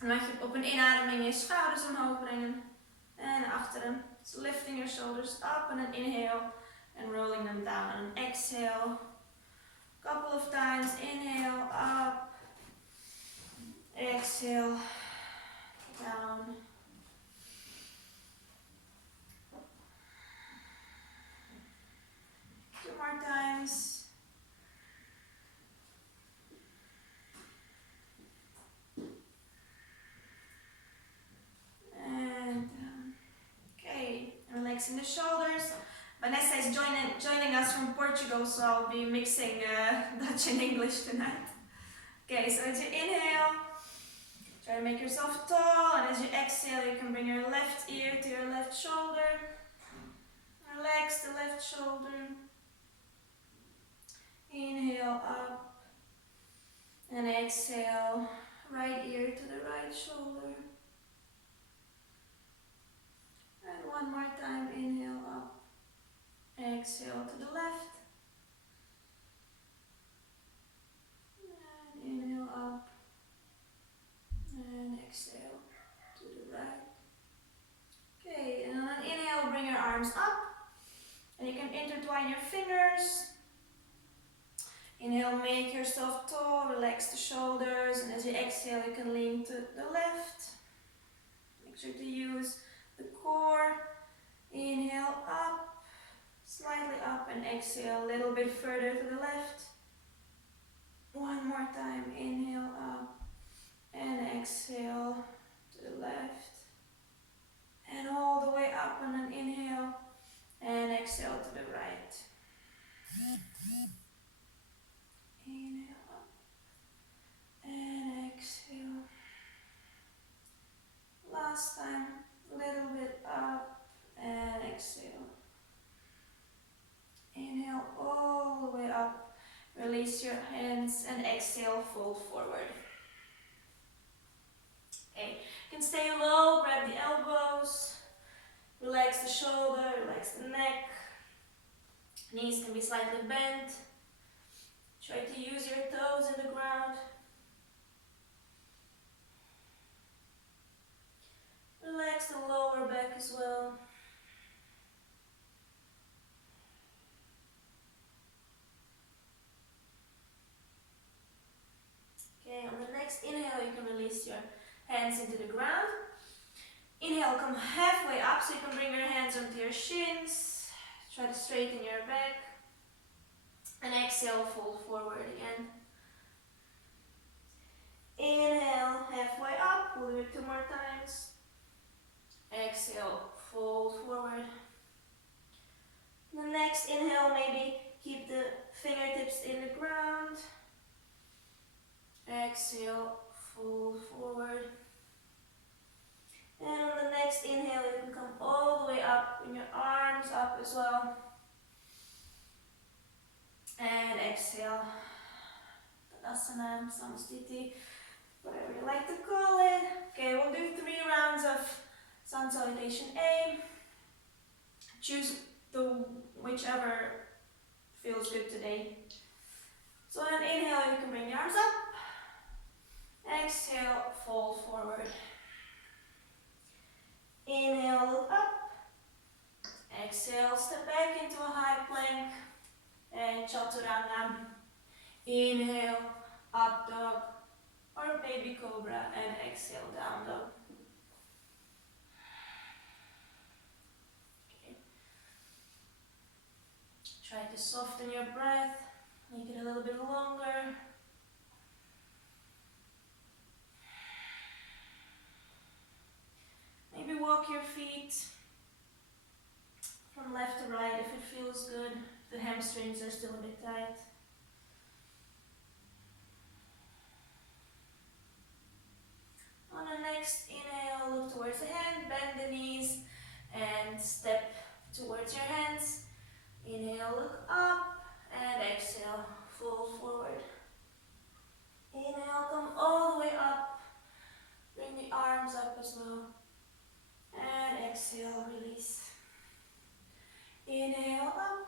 En mag je op een inademing je schouders omhoog brengen en naar achteren. So lifting your shoulders up and an inhale and rolling them down. And an exhale. Couple of times. Inhale up. Exhale down. Two more times. And down. Okay, relaxing the shoulders. Vanessa is joining us from Portugal, so I'll be mixing Dutch and English tonight. Okay, so as you inhale, try to make yourself tall, and as you exhale, you can bring your left ear to your left shoulder. Relax the left shoulder. Inhale up, and exhale, right ear to the right shoulder. And one more time, inhale up, exhale to the left. And inhale up, and exhale to the right. Okay, and on an inhale, bring your arms up, and you can intertwine your fingers. Inhale, make yourself tall, relax the shoulders, and as you exhale, you can lean to the left. Make sure to use the core. Inhale up, slightly up, and exhale a little bit further to the left. One more time, inhale up, and exhale to the left. And all the way up on an inhale, and exhale to the right. Inhale up, and exhale. Last time, a little bit up, and exhale. Inhale all the way up, release your hands, and exhale, fold forward. Okay, you can stay low, grab the elbows, relax the shoulder, relax the neck. Knees can be slightly bent. Try to use your toes in the ground. Relax the lower back as well. Okay, on the next inhale, you can release your hands into the ground. Inhale, come halfway up, so you can bring your hands onto your shins. Try to straighten your back. And exhale, fold forward again. Inhale, halfway up. We'll do it 2 more times. Exhale, fold forward. The next inhale, maybe keep the fingertips in the ground. Exhale, fold forward. And on the next inhale, you can come all the way up, bring your arms up as well. And exhale, Tadasana, Samastiti, whatever you like to call it. Okay, we'll do 3 rounds of Sun Salutation A. Choose whichever feels good today. So on an inhale, you can bring the arms up. Exhale, fold forward. Inhale, look up. Exhale, step back into a high plank. And Chaturanga. Inhale, up dog or baby cobra, and exhale, down dog. Okay. Try to soften your breath, make it a little bit longer. Maybe walk your feet from left to right if it feels good. The hamstrings are still a bit tight. On the next inhale, look towards the hand, bend the knees, and step towards your hands. Inhale, look up, and exhale, fold forward. Inhale, come all the way up. Bring the arms up as well. And exhale, release. Inhale, up.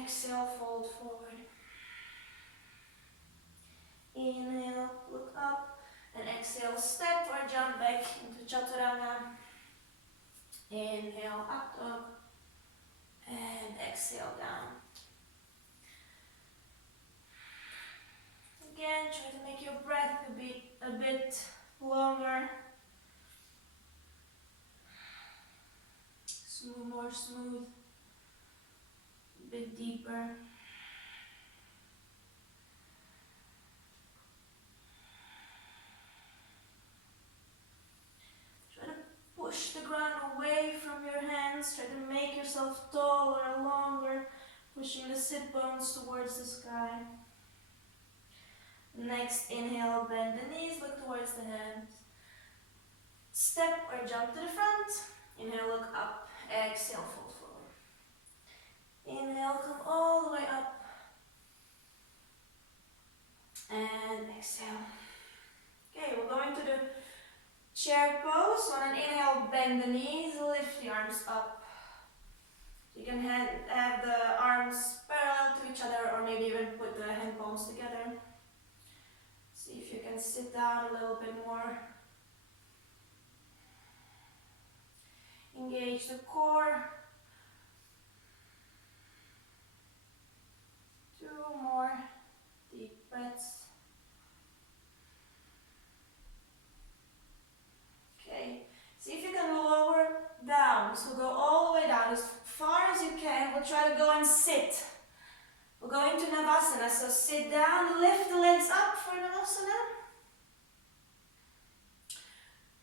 Exhale, fold forward. Inhale, look up, and exhale. exhale, step or jump back into chaturanga. Inhale, up dog, and exhale down. Again, try to make your breath a bit longer. More smooth, a bit deeper. Try to push the ground away from your hands. Try to make yourself taller and longer, pushing the sit bones towards the sky. Next, inhale, bend the knees, look towards the hands. Step or jump to the front. Inhale, look up. Exhale, fold forward. Inhale, come all the way up. And exhale. Okay, we're going to do chair pose. On an inhale, bend the knees, lift the arms up. You can have the arms parallel to each other, or maybe even put the hand palms together. See if you can sit down a little bit more. Engage the core. 2 more deep breaths. Okay, see if you can lower down. So go all the way down as far as you can. We'll try to go and sit. We'll go into Navasana. So sit down, lift the legs up for Navasana.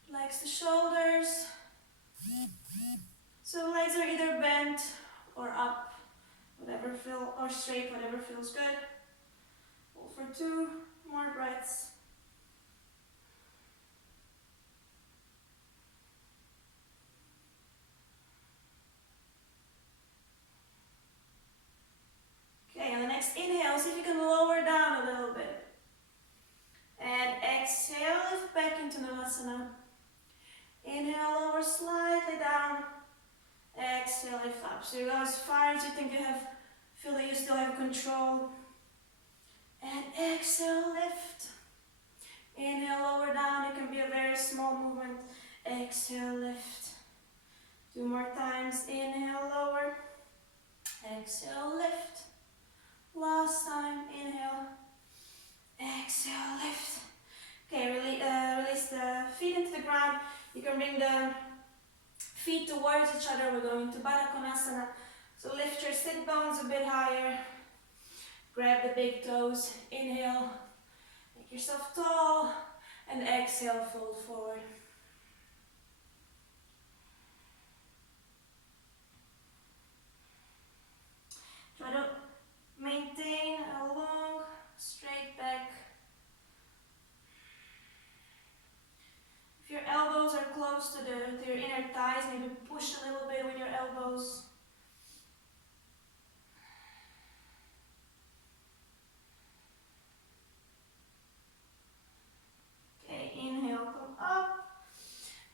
Relax the shoulders. So legs are either bent or up, or straight, whatever feels good. Hold for 2 more breaths. Okay, on the next inhale, see if you can lower down a little bit. And exhale, lift back into Navasana. Inhale, lower slightly down. Exhale, lift up. So you go as far as you think you have, feel that you still have control. And exhale, lift. Inhale, lower down. It can be a very small movement. Exhale, lift. 2 more times. Inhale, lower. Exhale, lift. Last time. Inhale. Exhale, lift. Okay, release the feet into the ground. You can bring the feet towards each other. We're going to Baddha Konasana. So lift your sit bones a bit higher. Grab the big toes. Inhale. Make yourself tall. And exhale, fold forward. Try to maintain a long, straight back. If your elbows are close to your inner thighs, maybe push a little bit with your elbows. Okay, inhale, come up.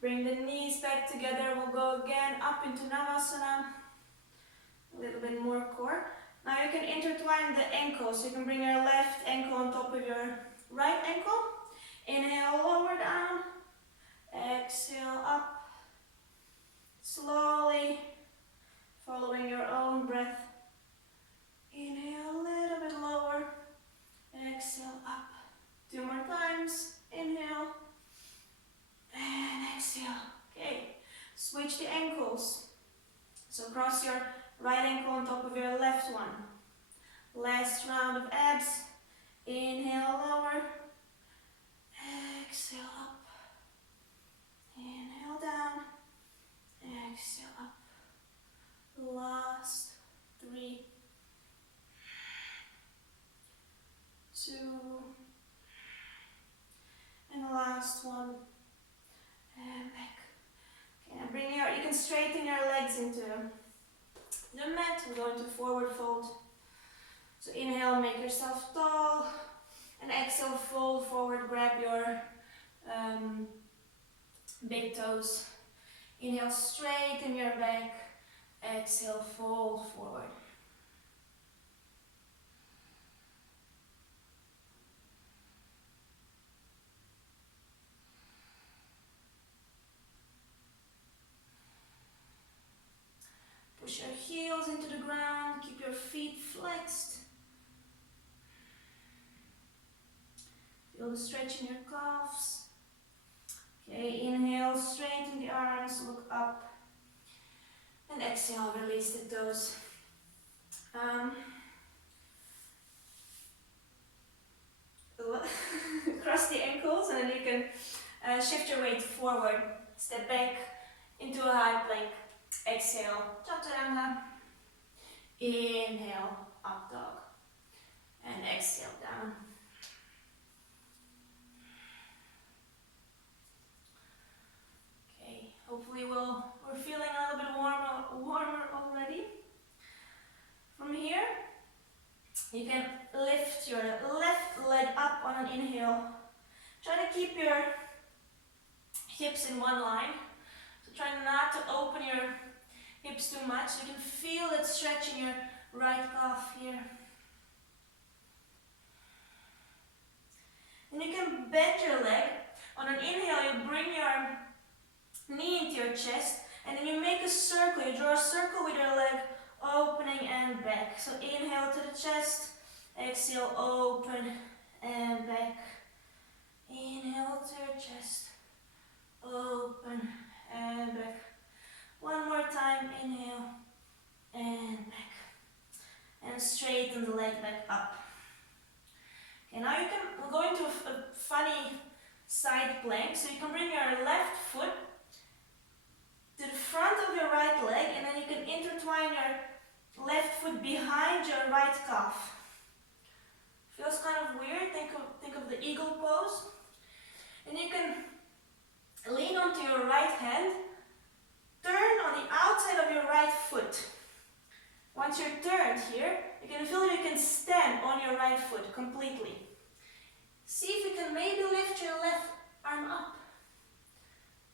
Bring the knees back together. We'll go again up into Navasana. A little bit more core. Now you can intertwine the ankles. You can bring your left ankle on top of your right ankle. Inhale, lower down. Exhale, up. Slowly, following your own breath. Inhale, a little bit lower. Exhale, up. 2 more times. Inhale. And exhale. Okay, switch the ankles. So cross your right ankle on top of your left one. Last round of abs. Inhale, lower. Exhale, up. Inhale, down. Exhale, up. Last 3, 2, and last one. And back. Okay, and you can straighten your legs into the mat. We're going to forward fold. So inhale, make yourself tall. And exhale, fold forward, grab your big toes. Inhale, straighten your back. Exhale, fold forward. Push your heels into the ground, keep your feet flexed. Feel the stretch in your calves. Okay, inhale, straighten the arms, look up. And exhale, release the toes. Cross the ankles, and then you can shift your weight forward. Step back into a high plank. Exhale, chaturanga. Inhale, up dog. And exhale, down. Okay, hopefully we're feeling a little bit warmer already. From here, you can lift your left leg up on an inhale. Try to keep your hips in one line. So try not to open your hips too much. You can feel it stretching your right calf here. And you can bend your leg. On an inhale, you bring your knee into your chest, and then you make a circle. You draw a circle with your leg, opening and back. So inhale to the chest, exhale, open and back. Inhale to your chest, open and back. One more time, inhale and back. And straighten the leg back up. Okay, now you can go into a funny side plank. So you can bring your left foot to the front of your right leg, and then you can intertwine your left foot behind your right calf. Feels kind of weird. Think of the eagle pose. And you can lean onto your right hand, turn on the outside of your right foot. Once you're turned here, you can feel that you can stand on your right foot completely. See if you can maybe lift your left arm up.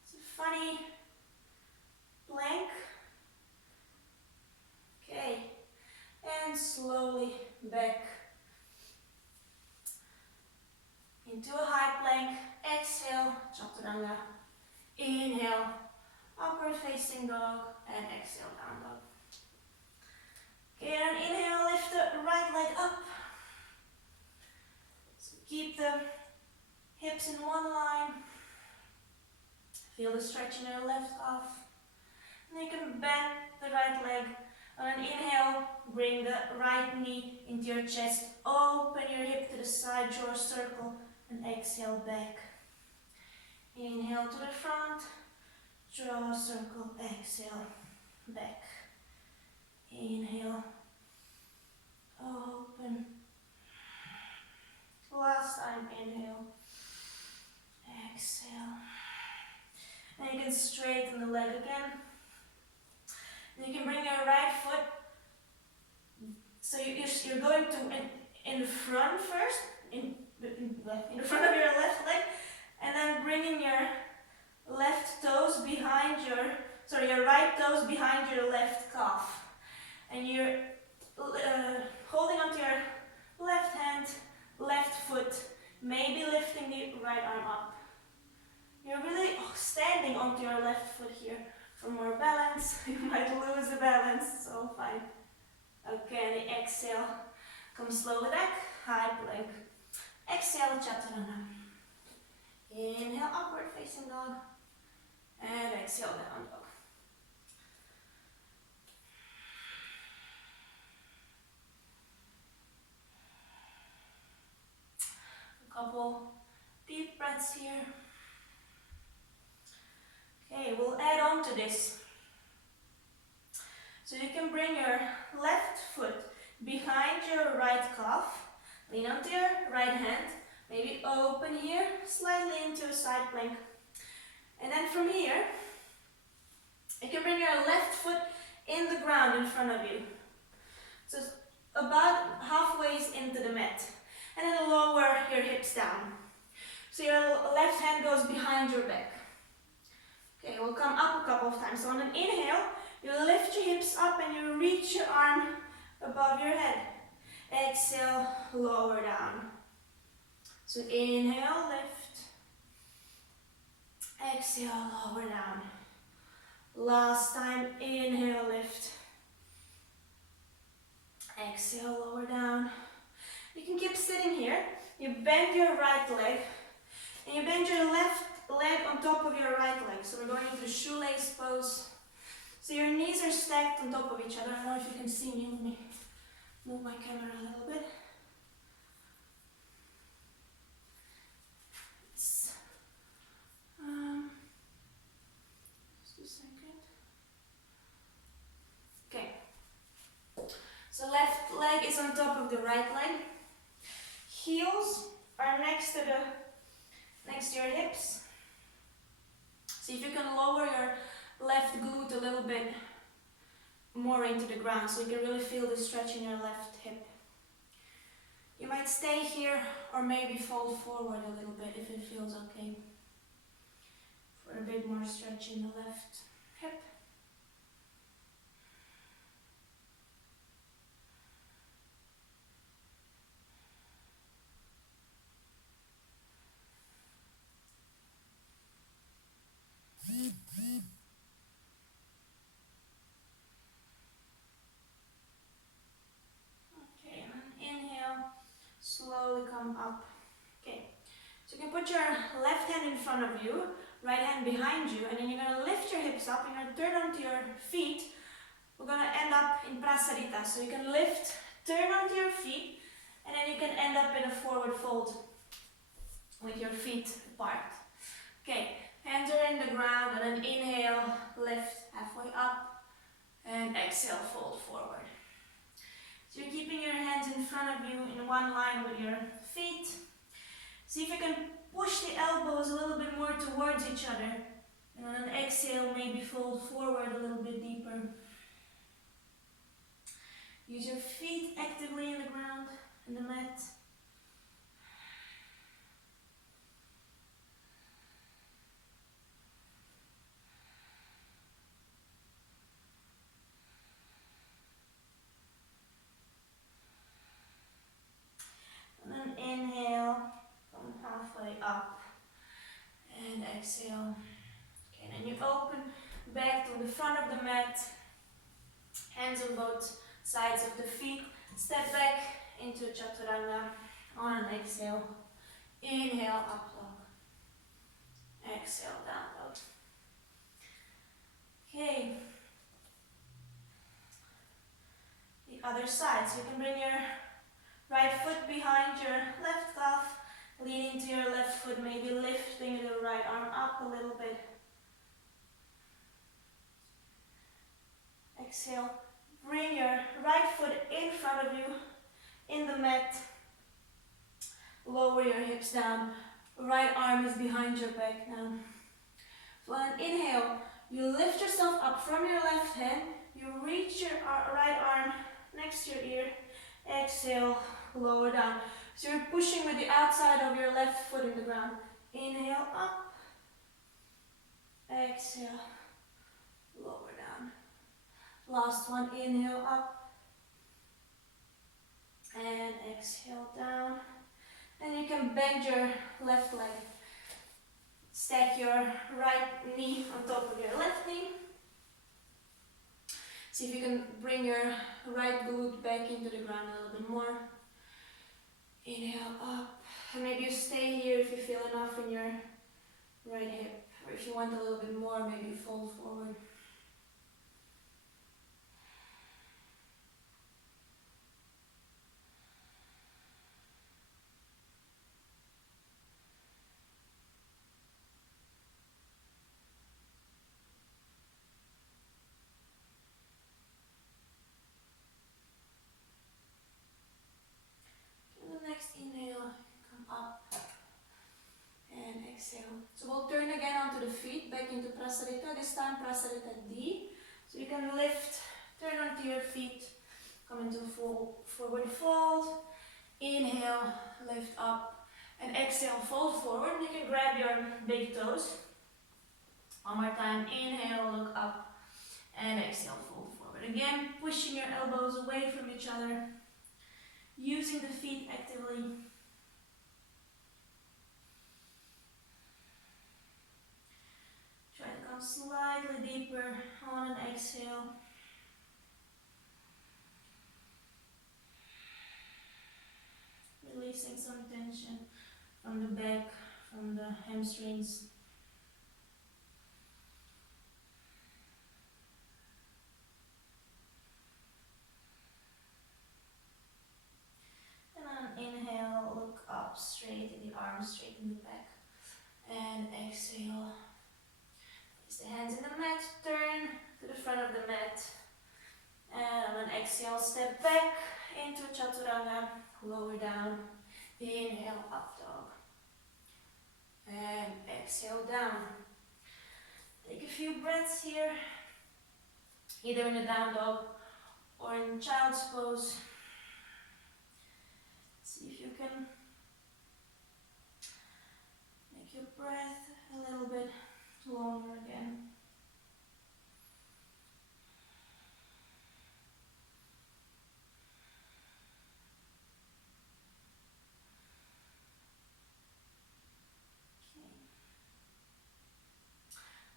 It's a funny plank. Okay, and slowly back into a high plank. Exhale, chaturanga. Inhale, upward facing dog, and exhale, down dog. Okay, and inhale, lift the right leg up. So keep the hips in one line. Feel the stretch in your left calf. And you can bend the right leg. On an inhale, bring the right knee into your chest. Open your hip to the side, draw a circle, and exhale back. Inhale to the front, draw a circle, exhale back. Inhale, open. Last time, inhale, exhale. And you can straighten the leg again. And you can bring your right foot, so you're going to in the front first, in the front of your left leg, and then bringing your left toes behind your right toes behind your left calf. And you're holding onto your left hand, left foot, maybe lifting the right arm up. You're really standing onto your left foot here. For more balance, you might lose the balance, so fine. Okay, and exhale, come slowly back, high plank. Exhale, chaturanga. Inhale, upward facing dog, and exhale, down dog. A couple deep breaths here. Okay, we'll add on to this. So you can bring your left foot behind your right calf, lean onto your right hand, maybe open here, slightly into a side plank. And then from here, you can bring your left foot in the ground in front of you. So it's about halfway into the mat. And then lower your hips down. So your left hand goes behind your back. Okay, we'll come up a couple of times. So on an inhale, you lift your hips up and you reach your arm above your head. Exhale, lower down. So inhale, lift. Exhale, lower down. Last time, inhale, lift. Exhale, lower down. You can keep sitting here. You bend your right leg and you bend your left leg on top of your right leg. So we're going into shoelace pose. So your knees are stacked on top of each other. I don't know if you can see me. Let me move my camera a little bit. Just a second. Okay. So left leg is on top of the right leg. Heels are next to your hips. See if you can lower your left glute a little bit more into the ground so you can really feel the stretch in your left hip. You might stay here or maybe fold forward a little bit if it feels okay. For a bit more stretch in the left hip. Okay, and then inhale, slowly come up. Okay, so you can put your left hand in front of you, right hand behind you, and then you're going to lift your hips up, you're going to turn onto your feet. We're going to end up in prasarita, so you can lift, turn onto your feet, and then you can end up in a forward fold with your feet apart. Okay, hands are in the ground, and then inhale, lift halfway up, and exhale, fold forward. So you're keeping your hands in front of you in one line with your feet. See if you can push the elbows a little bit more towards each other. And on an exhale, maybe fold forward a little bit deeper. Use your feet actively in the ground, in the mat. And then inhale, come halfway up. And exhale. Okay, and then you open back to the front of the mat. Hands on both sides of the feet. Step back into chaturanga on an exhale. Inhale, up dog. Exhale, down dog. Okay. The other side. So you can bring your right foot behind your left calf, leaning to your left foot, maybe lifting the right arm up a little bit. Exhale. Bring your right foot in front of you, in the mat. Lower your hips down. Right arm is behind your back now. So on an inhale, you lift yourself up from your left hand. You reach your right arm next to your ear. Exhale, lower down. So you're pushing with the outside of your left foot in the ground. Inhale up. Exhale, lower down. Last one, inhale up. And exhale down. And you can bend your left leg. Stack your right knee on top of your left knee. See if you can bring your right glute back into the ground a little bit more. Inhale up. And maybe you stay here if you feel enough in your right hip. Or if you want a little bit more, maybe fold forward. Next inhale, come up and exhale. So we'll turn again onto the feet, back into prasarita, this time prasarita D. So you can lift, turn onto your feet, come into full forward fold. Inhale, lift up, and exhale, fold forward. You can grab your big toes. One more time, inhale, look up, and exhale, fold forward. Again, pushing your elbows away from each other. Using the feet actively. Try to come slightly deeper on an exhale. releasing some tension from the back, from the hamstrings. And on inhale, look up, straighten the arms, straighten the back. And exhale. Place the hands in the mat, turn to the front of the mat. And on exhale, step back into chaturanga, lower down. Inhale, up dog. And exhale, down. Take a few breaths here, either in a down dog or in child's pose. See if you can make your breath a little bit longer again. Okay.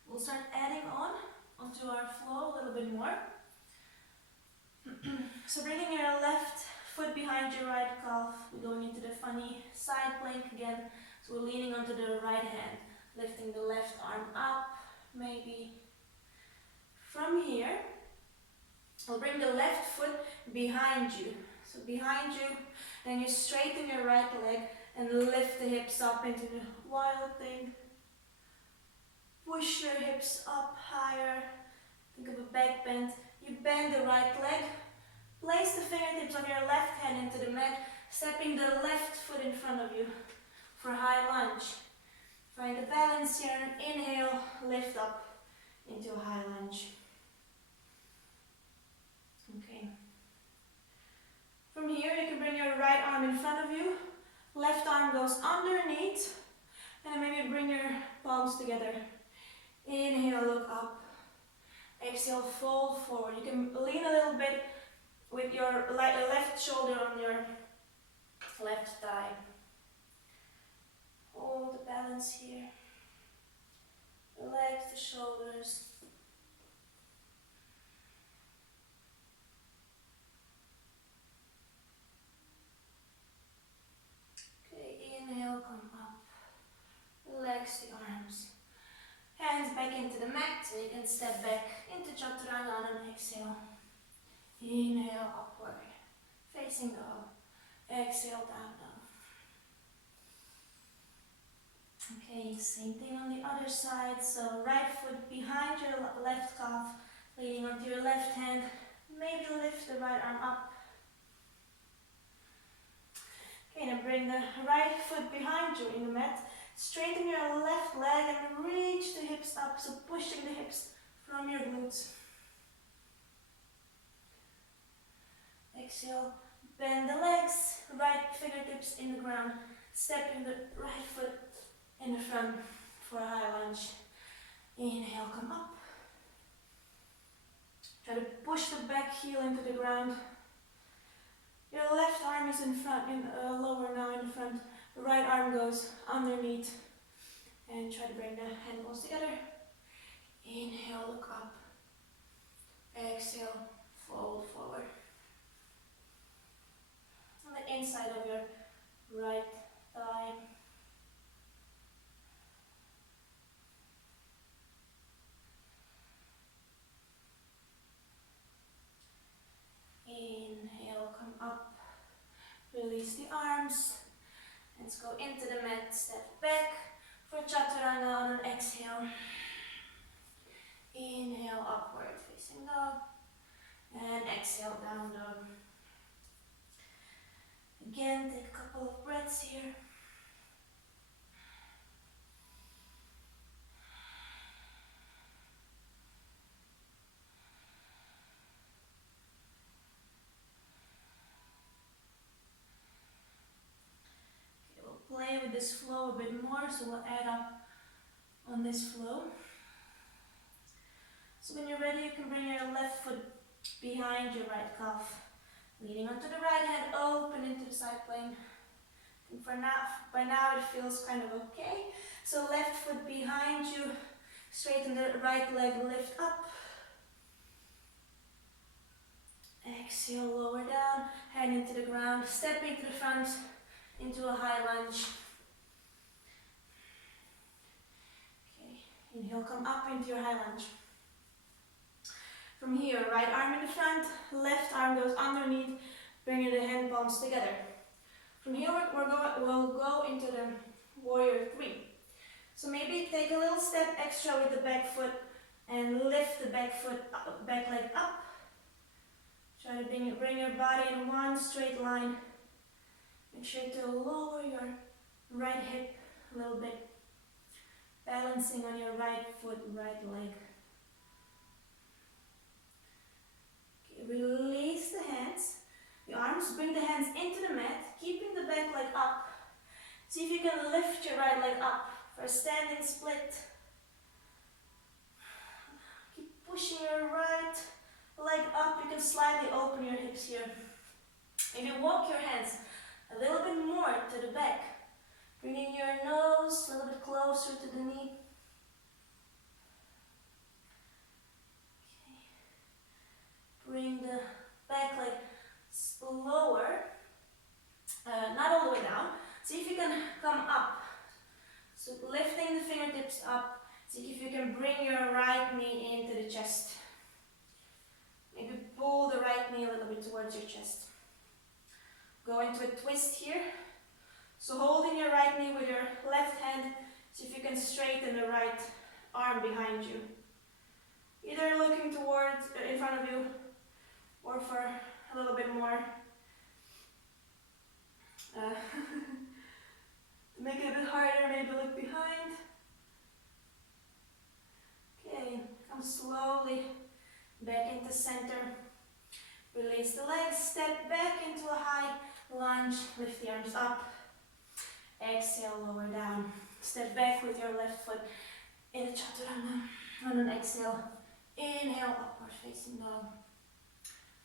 We'll start adding onto our flow a little bit more. So bringing your left foot behind your right calf, we're going into the funny side plank again. So we're leaning onto the right hand, lifting the left arm up, maybe from here. We'll bring the left foot behind you. So behind you, then you straighten your right leg and lift the hips up into the wild thing. Push your hips up higher. Think of a back bend. You bend the right leg. Place the fingertips of your left hand into the mat, stepping the left foot in front of you for high lunge. Find the balance here and inhale, lift up into a high lunge. Okay. From here you can bring your right arm in front of you, left arm goes underneath, and then maybe bring your palms together. Inhale, look up. Exhale, fold forward. You can lean a little bit with your left shoulder on your left thigh. Hold the balance here. Relax the shoulders. Okay, inhale, come up. Relax the arms. Hands back into the mat, so you can step back into chaturanga on an exhale. Inhale, upward, facing dog. Exhale, down dog. Okay, same thing on the other side. So right foot behind your left calf, leaning onto your left hand. Maybe lift the right arm up. Okay, now bring the right foot behind you in the mat. Straighten your left leg and reach the hips up, so pushing the hips from your glutes. Exhale, bend the legs, right fingertips in the ground, stepping the right foot in the front for a high lunge. Inhale, come up. Try to push the back heel into the ground. Your left arm is in front, lower now in the front. The right arm goes underneath. And try to bring the handballs together. Inhale, look up. Exhale, fold forward. On the inside of your right thigh. Inhale, come up. Release the arms. Let's go into the mat, step back for chaturanga on an exhale. Inhale, upward facing dog. And exhale, down dog. Again, take a couple of breaths here. Okay, we'll play with this flow a bit more, so we'll add up on this flow. So when you're ready, you can bring your left foot behind your right calf. Leaning onto the right hand, open into the side plank. And by now it feels kind of okay. So left foot behind you, straighten the right leg, lift up. Exhale, lower down, hand into the ground, step into the front into a high lunge. Okay, inhale, come up into your high lunge. From here, right arm in the front, left arm goes underneath, bringing the hand palms together. From here, we'll go into the warrior three. So maybe take a little step extra with the back foot and lift the back leg up. Try to bring your body in one straight line. Make sure to lower your right hip a little bit, balancing on your right foot, right leg. Okay, release the hands, the arms, bring the hands into the mat, keeping the back leg up. See if you can lift your right leg up for a standing split. Keep pushing your right leg up. You can slightly open your hips here. If you walk your hands a little bit more to the back, bringing your nose a little bit closer to the knee. Okay. Bring the back leg lower, not all the way down. See if you can come up. So lifting the fingertips up. See if you can bring your right knee into the chest. Maybe pull the right knee a little bit towards your chest. Go into a twist here. So holding your right knee with your left hand, see if you can straighten the right arm behind you. Either looking towards, in front of you, or for a little bit more. To make it a bit harder, maybe look behind. Okay, come slowly back into center. Release the legs, step back into a high lunge, lift the arms up. Exhale, lower down. Step back with your left foot in a chaturanga. On an exhale, inhale, upward facing dog.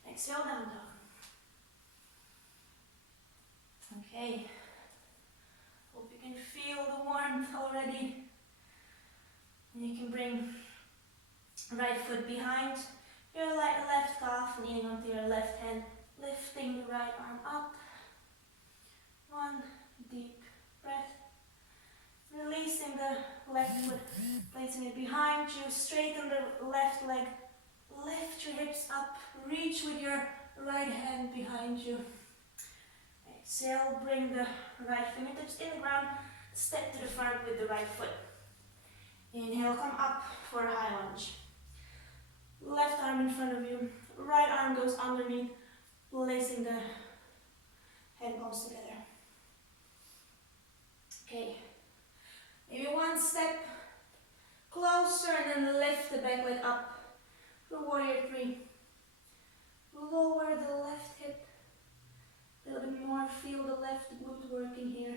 Exhale, down dog. Okay. Hope you can feel the warmth already. And you can bring right foot behind your left calf, leaning onto your left hand, lifting the right arm up. One deep breath. Releasing the left foot, placing it behind you, straighten the left leg, lift your hips up, reach with your right hand behind you. Exhale, bring the right fingertips in the ground, step to the front with the right foot. Inhale, come up for a high lunge. Left arm in front of you, right arm goes underneath, placing the hand palms together. Okay, maybe one step closer and then lift the back leg up for warrior three. Lower the left hip, a little bit more, feel the left glute working here.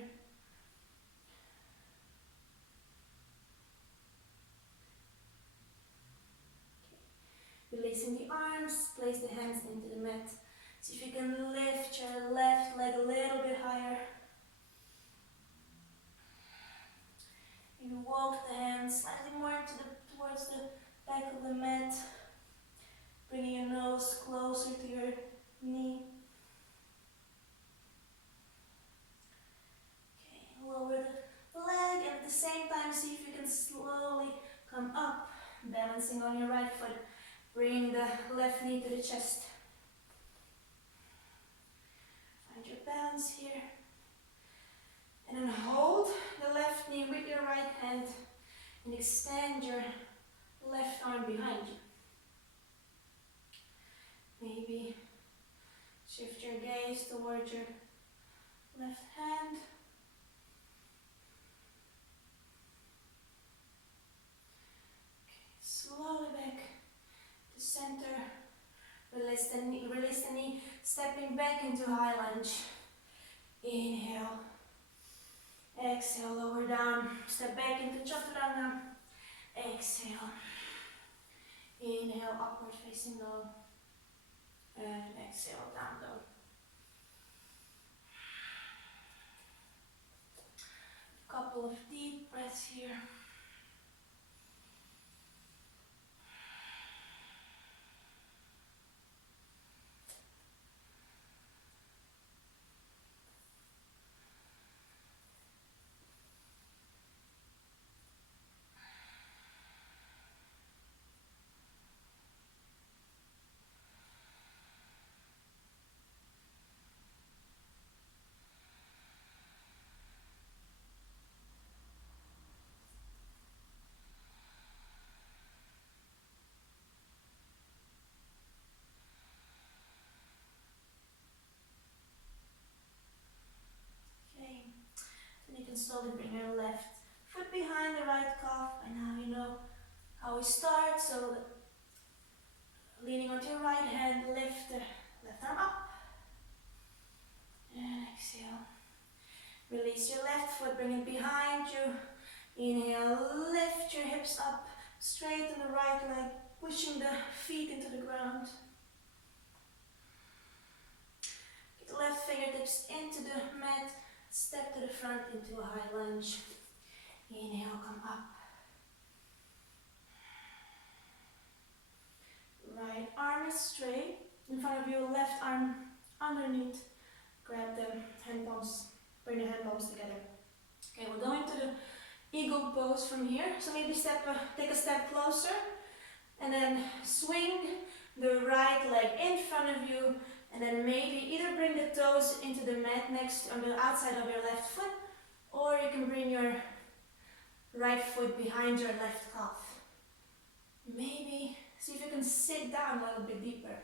Releasing the arms, place the hands into the mat. See if you can lift your left leg a little bit higher. Maybe walk the hands slightly more towards the back of the mat. Bringing your nose closer to your knee. Okay, lower the leg and at the same time see if you can slowly come up, balancing on your right foot. Bring the left knee to the chest. Find your balance here. And then hold the left knee with your right hand and extend your left arm behind you. Maybe shift your gaze towards your left hand. Okay, slowly back to center. Release the knee, stepping back into high lunge. Inhale. Exhale, lower down. Step back into chaturanga. Exhale. Inhale, upward facing dog. And exhale, down dog. Couple of deep breaths here. slowly bring your left foot behind the right calf. And now you know how we start. So leaning onto your right hand, lift the left arm up. And exhale. Release your left foot, bring it behind you. Inhale, lift your hips up, straighten the right leg, pushing the feet into the ground. Get the left fingertips into the mat, step to the front into a high lunge. Inhale, come up. Right arm is straight in front of you, left arm underneath. Grab the hand palms, bring the hand palms together. Okay, we're going to the eagle pose from here. So maybe take a step closer and then swing the right leg in front of you, and then maybe either bring the toes into the mat next on the outside of your left foot, or you can bring your right foot behind your left calf. Maybe see if you can sit down a little bit deeper.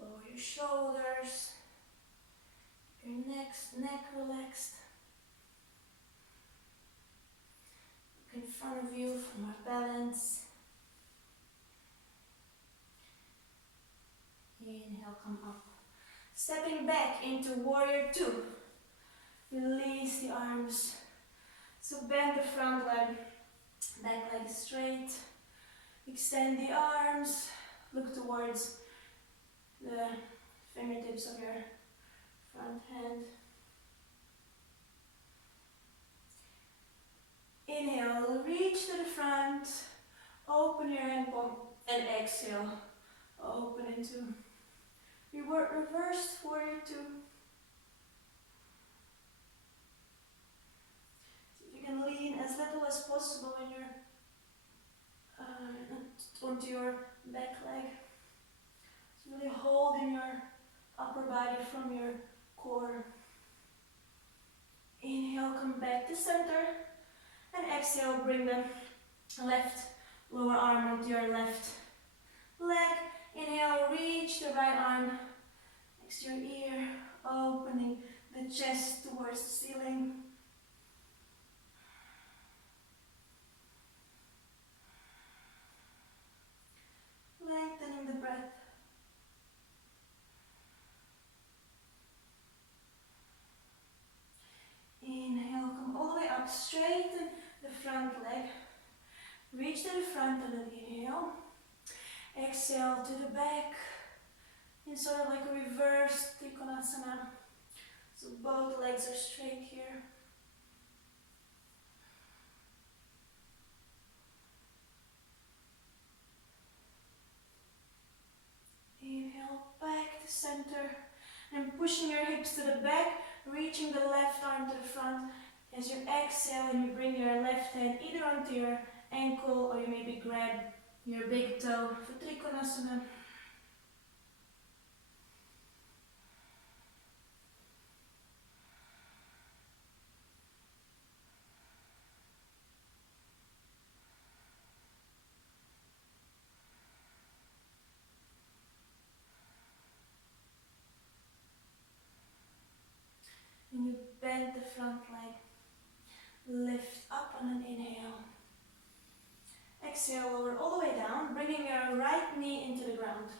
Lower your shoulders, your neck relaxed. Look in front of you for more balance. Inhale, come up. Stepping back into warrior two. Release the arms. So bend the front leg, back leg straight. Extend the arms. Look towards the fingertips of your front hand. Inhale, reach to the front. Open your hand palm and exhale. Open into reversed warrior two. So you can lean as little as possible when you're onto your back leg. So really holding your upper body from your core. Inhale, come back to center. And exhale, bring the left lower arm onto your left leg. Inhale, reach the right arm next to your ear, opening the chest towards the ceiling. Lengthening the breath. Inhale, come all the way up, straighten the front leg. Reach to the front and then inhale. Exhale to the back in sort of like a reverse Trikonasana. So both legs are straight here. Inhale, back to center. And pushing your hips to the back, reaching the left arm to the front. As you exhale and you bring your left hand either onto your ankle, or you maybe grab your big toe for Trikonasana. And you bend the front leg, lift up on an inhale. Exhale, lower all the way down, bringing your right knee into the ground.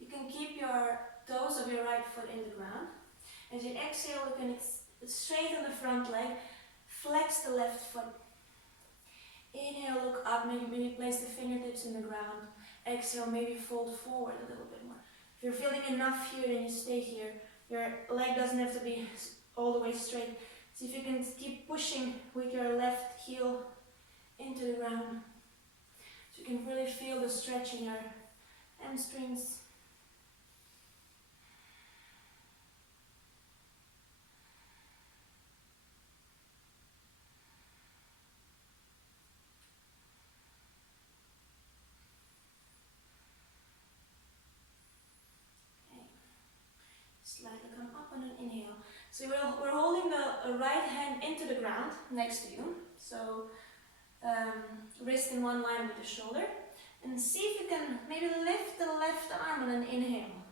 You can keep your toes of your right foot in the ground. As you exhale, you can straighten the front leg, flex the left foot. Inhale, look up, maybe place the fingertips in the ground. Exhale, maybe fold forward a little bit more. If you're feeling enough here, then you stay here. Your leg doesn't have to be all the way straight. See if you can keep pushing with your left heel into the ground. So you can really feel the stretch in your hamstrings. Slightly come up on an inhale. So we're holding the right hand into the ground next to you. So wrist in one line with the shoulder. And see if you can maybe lift the left arm on an inhale.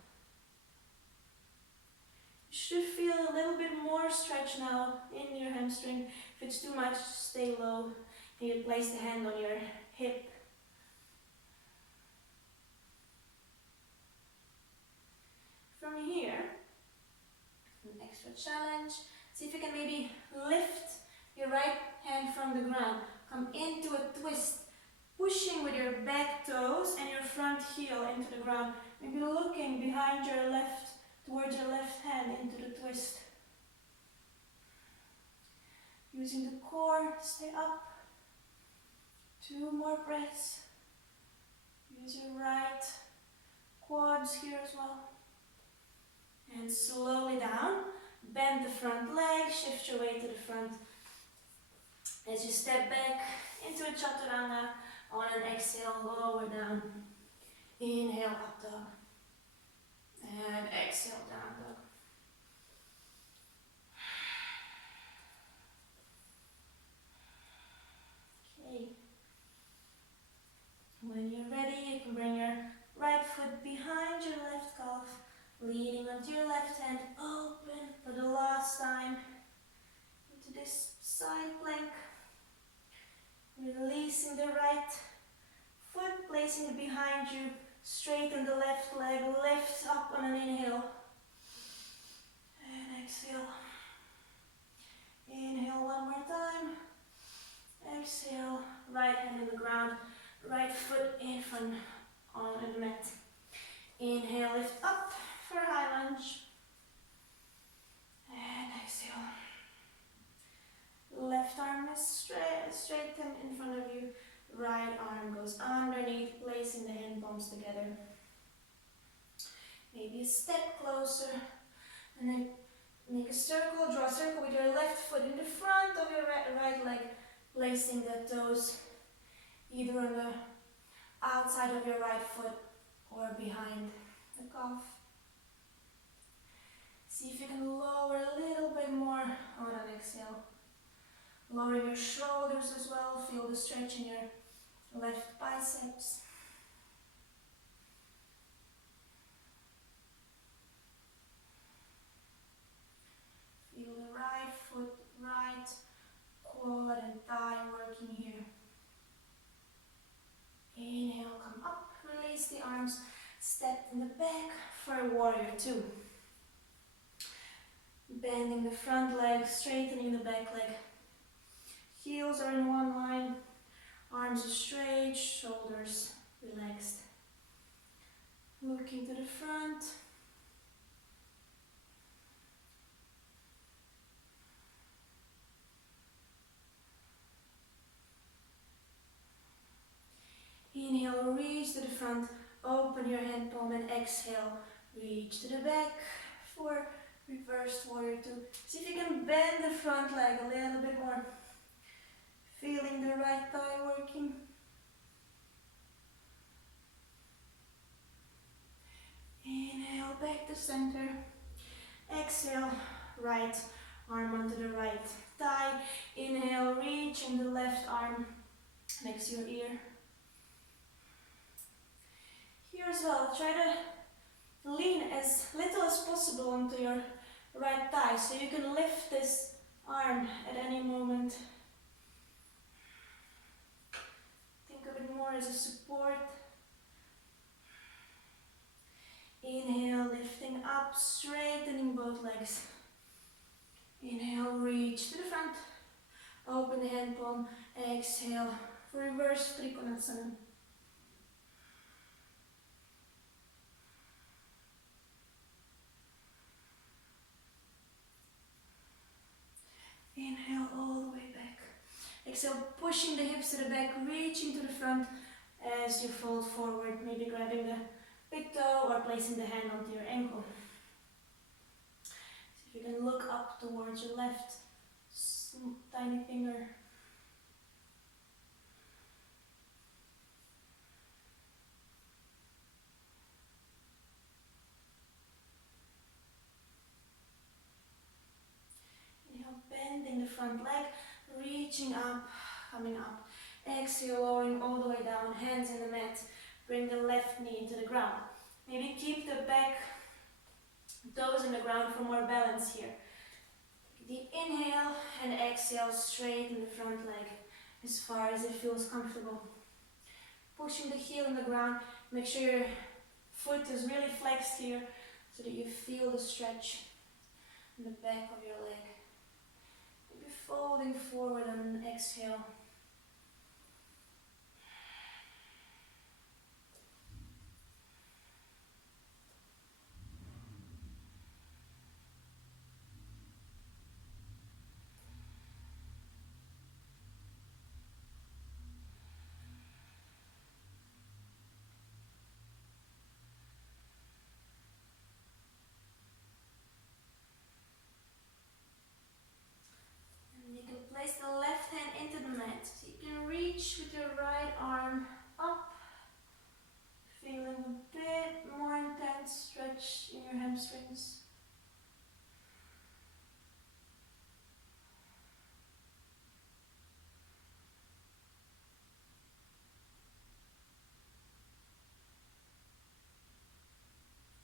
You should feel a little bit more stretch now in your hamstring. If it's too much, stay low. And you place the hand on your hip. From here, an extra challenge. See if you can maybe lift your right hand from the ground. Come into a twist, pushing with your back toes and your front heel into the ground. Maybe looking behind your left, towards your left hand into the twist. Using the core, stay up. 2 more breaths. Use your right quads here as well. And slowly down. Bend the front leg, shift your weight to the front. As you step back into a chaturanga, on an exhale, lower down. Inhale, up dog. And exhale, down dog. Okay. When you're ready, you can bring your right foot behind your left calf, leaning onto your left hand, open for the last time into this side plank. Releasing the right foot, placing it behind you, straighten the left leg, lift up on an inhale. And exhale. Inhale one more time. Exhale, right hand on the ground, right foot in front on the mat. Inhale, lift up for high lunge. And exhale. Left arm is straightened in front of you. Right arm goes underneath, placing the hand palms together. Maybe a step closer. And then make a circle, draw a circle with your left foot in the front of your right leg, placing the toes either on the outside of your right foot or behind the calf. See if you can lower a little bit more on an exhale. Lower your shoulders as well, feel the stretch in your left biceps. Feel the right foot, right quad and thigh working here. Inhale, come up, release the arms, step in the back for a warrior 2. Bending the front leg, straightening the back leg. Heels are in one line, arms are straight, shoulders relaxed. Looking to the front. Inhale, reach to the front, open your hand palm and exhale, reach to the back for reversed warrior 2. See if you can bend the front leg a little bit more. Feeling the right thigh working. Inhale, back to center. Exhale, right arm onto the right thigh. Inhale, reaching the left arm next to your ear. Here as well, try to lean as little as possible onto your right thigh so you can lift this arm at any moment. Think of it more as a support. Inhale, lifting up, straightening both legs. Inhale, reach to the front. Open the hand palm. Exhale for reverse Trikonasana. Inhale all the way back. Exhale, pushing the hips to the back, reaching to the front as you fold forward, maybe grabbing the big toe or placing the hand onto your ankle. So if you can look up towards your left tiny finger. Inhale, bending the front leg, reaching up, coming up. Exhale, lowering all the way down, hands in the mat. Bring the left knee into the ground. Maybe keep the back Toes in the ground for more balance here. Deep inhale and exhale, straighten the front leg as far as it feels comfortable. Pushing the heel in the ground, make sure your foot is really flexed here so that you feel the stretch in the back of your leg. Maybe folding forward on an exhale. And you can place the left hand into the mat. So you can reach with your right arm up, feeling a bit more intense stretch in your hamstrings.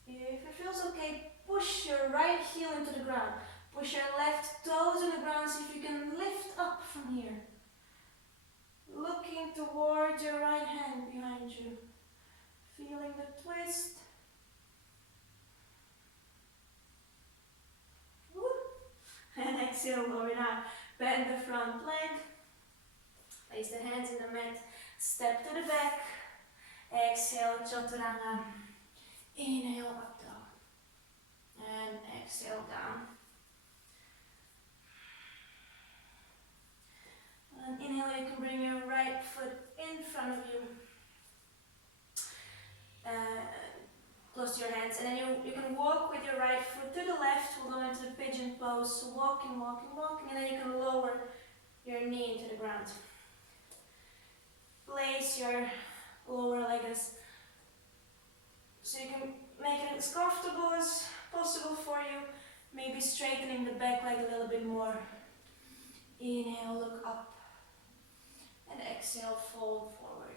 If it feels okay, push your right heel into the ground. Push your left toes in the ground, see if you can lift up from here. Looking towards your right hand behind you. Feeling the twist. Woo. And exhale, lower down. Bend the front leg. Place the hands in the mat. Step to the back. Exhale, chaturanga. Inhale, up dog. And exhale, down. And inhale, you can bring your right foot in front of you. Close to your hands. And then you can walk with your right foot to the left. We'll go into the pigeon pose. So walking, walking, walking. And then you can lower your knee into the ground. Place your lower leg as so you can make it as comfortable as possible for you. Maybe straightening the back leg a little bit more. Inhale, look up. And exhale, fold forward.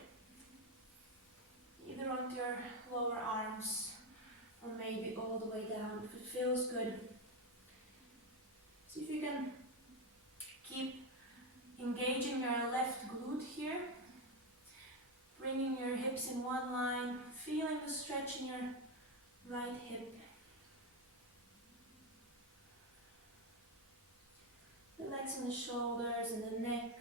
Either onto your lower arms or maybe all the way down if it feels good. See if you can keep engaging your left glute here. Bringing your hips in one line, feeling the stretch in your right hip. Relaxing the shoulders and the neck.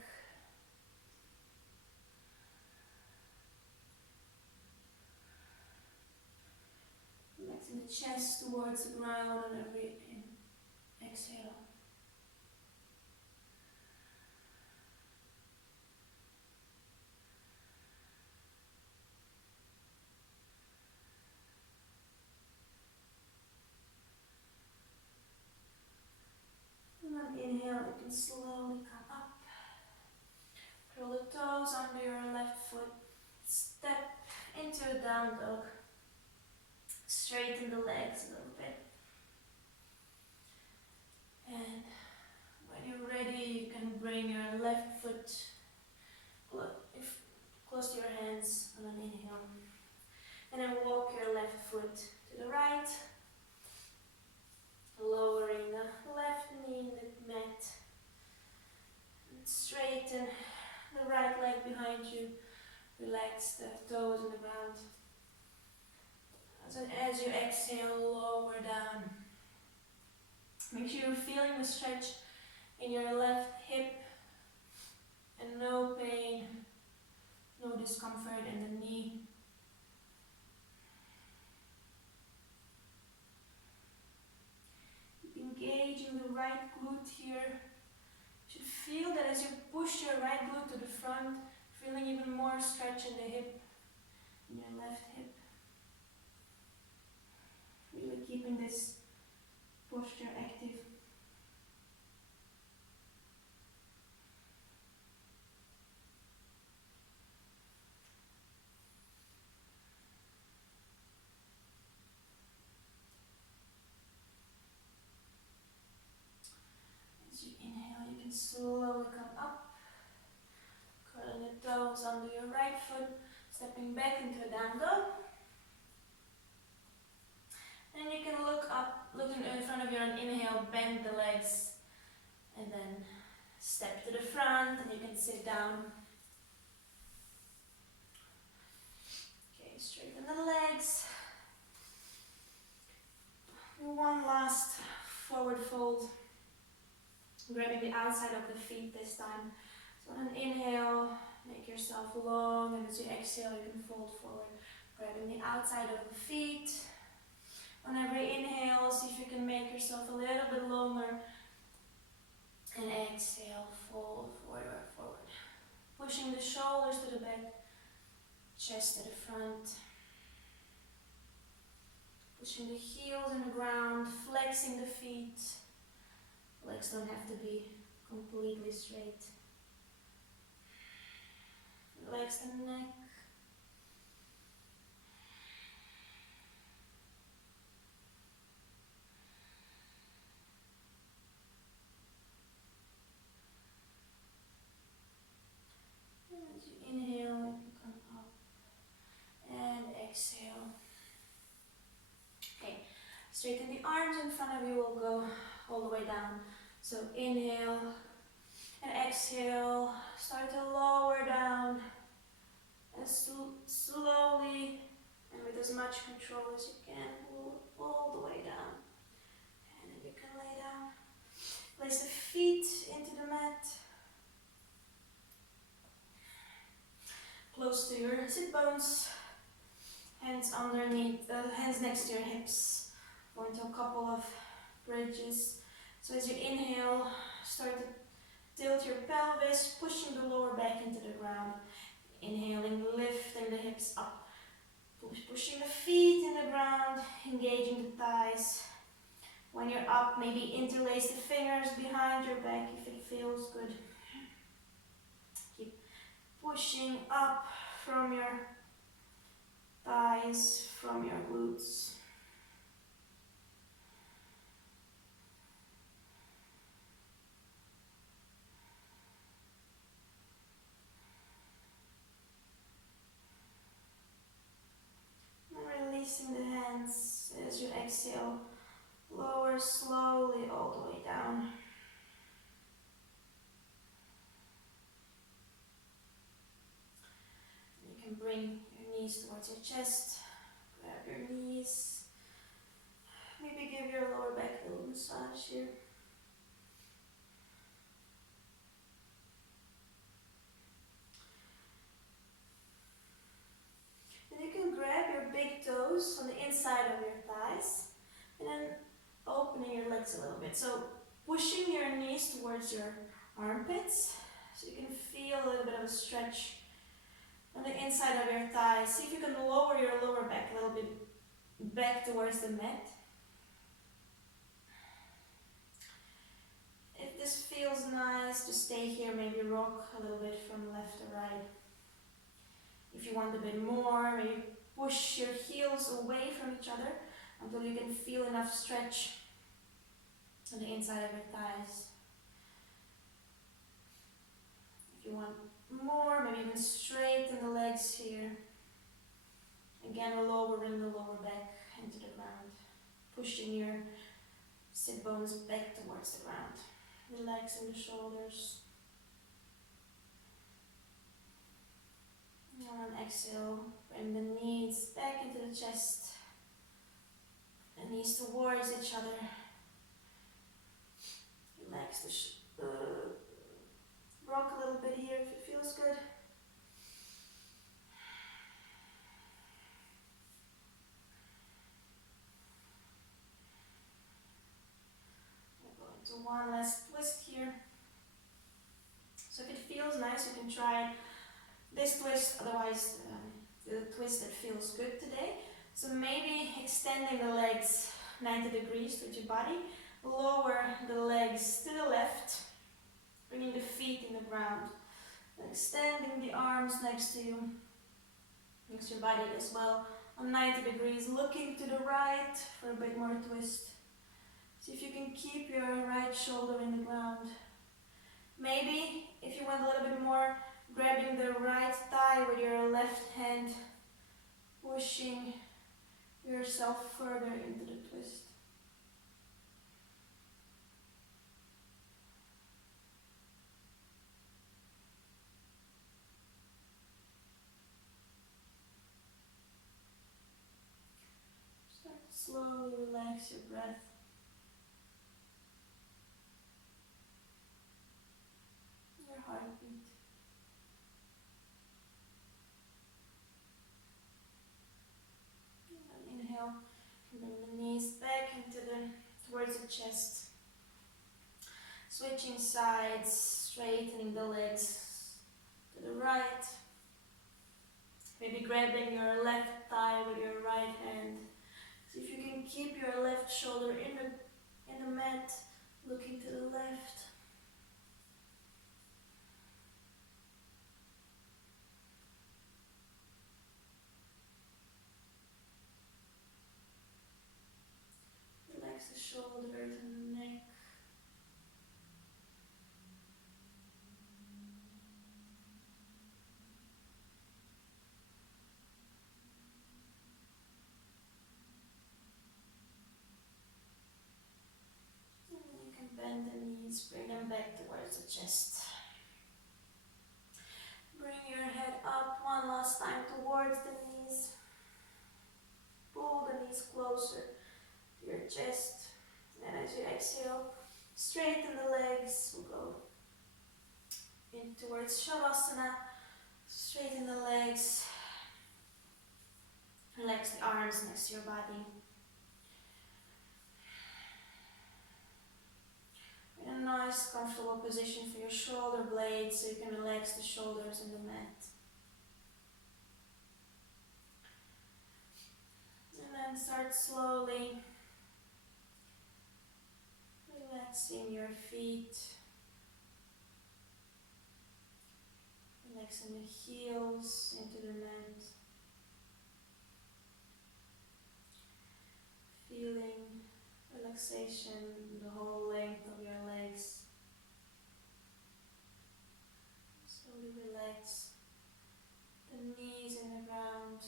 Relaxing the chest towards the ground on every exhale. And then inhale, you can slowly come up. Curl the toes under your left foot. Step into a down dog. Straighten the legs a little bit. And when you're ready, you can bring your left foot close to your hands on an inhale. And then walk your left foot to the right. Lowering the left knee in the mat. And straighten the right leg behind you. Relax the toes on the ground. So as you exhale, lower down. Make sure you're feeling the stretch in your left hip and no pain, no discomfort in the knee. Keep engaging the right glute here. You should feel that as you push your right glute to the front, feeling even more stretch in the hip, in your left hip. Really keeping this posture active. As you inhale, you can slowly come up, curling the toes under your right foot, stepping back into a down dog. And you can look up, look in front of you on inhale, bend the legs, and then step to the front, and you can sit down. Okay, straighten the legs. One last forward fold, grabbing the outside of the feet this time. So on an inhale, make yourself long, and as you exhale, you can fold forward, grabbing the outside of the feet. On every inhale, see if you can make yourself a little bit longer, and exhale, fold forward, forward. Pushing the shoulders to the back, chest to the front. Pushing the heels in the ground, flexing the feet. Legs don't have to be completely straight. Relax the neck. And as you inhale, you can come up and exhale. Okay, straighten the arms in front of you. Will go all the way down. So inhale and exhale. Start to lower down as slowly and with as much control as you can. Pull all the way down. And then you can lay down. Place the feet into the mat. Close to your sit bones. Hands underneath, hands next to your hips. Go into a couple of bridges. So as you inhale, start to tilt your pelvis, pushing the lower back into the ground. Inhaling, lifting the hips up. Pushing the feet in the ground, engaging the thighs. When you're up, maybe interlace the fingers behind your back if it feels good. Keep pushing up from your thighs, from your glutes. And releasing the hands as you exhale. Lower slowly all the way down. You can bring your knees towards your chest. Grab your knees. Maybe give your lower back a little massage here. And you can grab your big toes on the inside of your thighs and then opening your legs a little bit. So pushing your knees towards your armpits so you can feel a little bit of a stretch on the inside of your thighs. See if you can lower your lower back a little bit back towards the mat. If this feels nice, just stay here, maybe rock a little bit from left to right. If you want a bit more, maybe push your heels away from each other until you can feel enough stretch on the inside of your thighs. If you want more, maybe even straighten the legs here. Again, lowering the lower back into the ground, pushing your sit bones back towards the ground, relaxing the shoulders. And on exhale, bring the knees back into the chest, the knees towards each other. Relax the rock a little bit here if it feels good. We'll go into one last twist here. So if it feels nice, you can try this twist, otherwise the twist that feels good today. So maybe extending the legs 90 degrees with your body. Lower the legs to the left, bringing the feet in the ground. And extending the arms next to you, next to your body as well. On 90 degrees, looking to the right for a bit more twist. See if you can keep your right shoulder in the ground. Maybe, if you want a little bit more, grabbing the right thigh with your left hand, pushing yourself further into the twist. Start to slowly relax your breath. Your heartbeat. And then inhale, bring the knees back towards the chest. Switching sides, straightening the legs to the right. Maybe grabbing your left thigh with your right hand. See if you can keep your left shoulder in the mat, looking to the left. Relax the shoulders and the neck. And then you can bend the knees, bring them back towards the chest. Bring your head up one last time towards the knees. Pull the knees closer to your chest. And as you exhale, straighten the legs. We'll go in towards Shavasana. Straighten the legs. Relax the arms next to your body. In a nice, comfortable position for your shoulder blades, so you can relax the shoulders in the mat. And then start slowly relaxing your feet. Relaxing the heels into the mat. Feeling relaxation the whole length of your legs. Slowly relax the knees in the ground,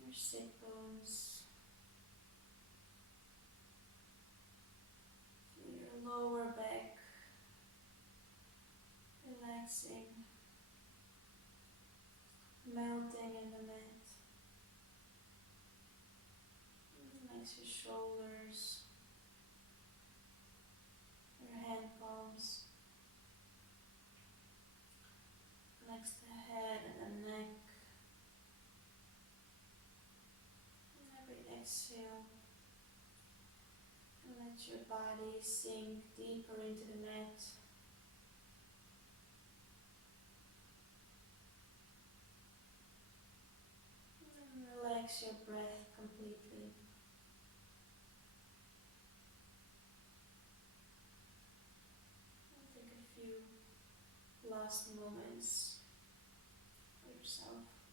your sit bones. Feel your lower back relaxing, melting in the mat. Relax your shoulders, your hand palms. Relax the head and the neck. And every exhale, let your body sink deeper into the mat. And relax your breath completely. And take a few last moments for yourself.